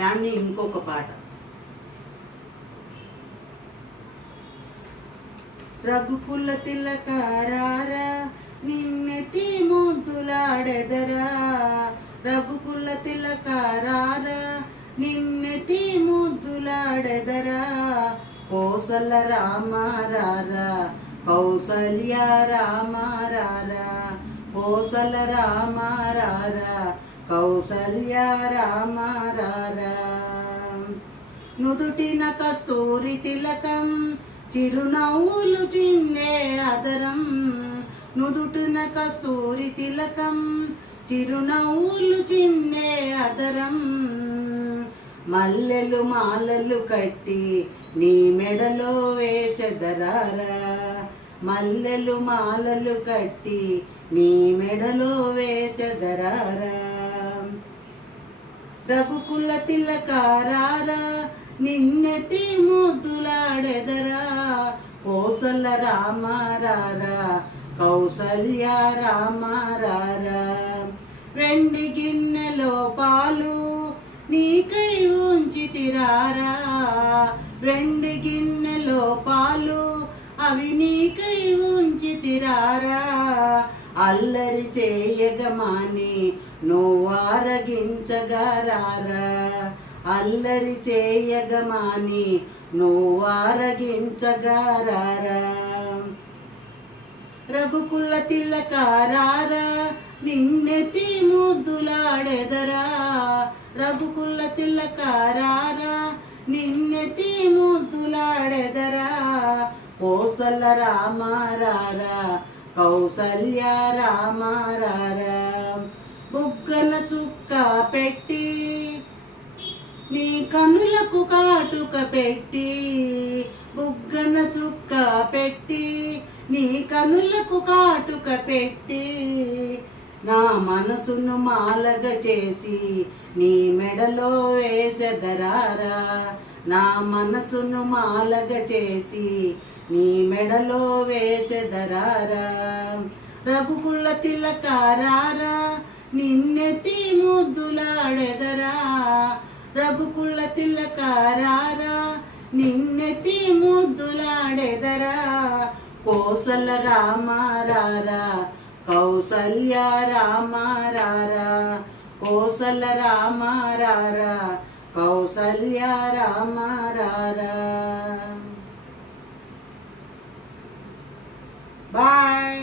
దాన్ని ఇంకొక పాట. రఘుకుల తిలకారారా నిన్నెతి ముద్దులాడెదరా, రఘుకుల తిలకారారా నిన్నెతి ముద్దులాడెదరా, కోసల రామారారా కౌసల్య రామారారా, కోసల రామారారా కౌసల్య రామారారా. నుదుటిన కస్తూరి తిలకం చిరునవ్వులు చిందే అదరం, నుదుటిన కస్తూరి తిలకం చిరునవ్వులు చిందే అదరం, మల్లెలు మాలలు కట్టి నీ మెడలో వేసెదరారా, మల్లెలు మాలలు కట్టి నీ మెడలో వేసెదరారా. రఘుకుల తిలకారారా నిన్నెతి ముద్దులాడెదరా, కోసల రామారారా కౌసల్య రామారారా. వెండి గిన్నెలో పాలు నీకై ఉంచితిరారా, వెండి గిన్నెలో పాలు అవి నీకై ఉంచితిరారా, అల్లరి చేయగమాని నువ్వారగించగరారా, అల్లరి చేయగమాని నువ్వారగించగరారా. రఘుకుల తిలకారారా నిన్నెతి ముద్దులాడెదరా, రఘుకుల తిలకారారా నిన్నెతి ముద్దులాడెదరా, కోసల రామారారా కౌసల్య రామారారా. బుగ్గన చుక్క పెట్టి నీ కనులకు కాటుక పెట్టి, బుగ్గన చుక్క పెట్టి నీ కనులకు కాటుక పెట్టి, నా మనసును మాలగ చేసి నీ మెడలో వేసెదరారా, నా మనసును మాలగ చేసి నీ మెడలో వేసెదరారా. రఘుకుల తిలకారారా నిన్నెతి ముద్దులాడెదరా, రఘుకుల తిలకారారా నిన్నెతి ముద్దులాడెదరా, కోసల రామారారా కౌసల్య రామారారా, కోసల రామారారా కౌసల్య రామారారా. బాయ్.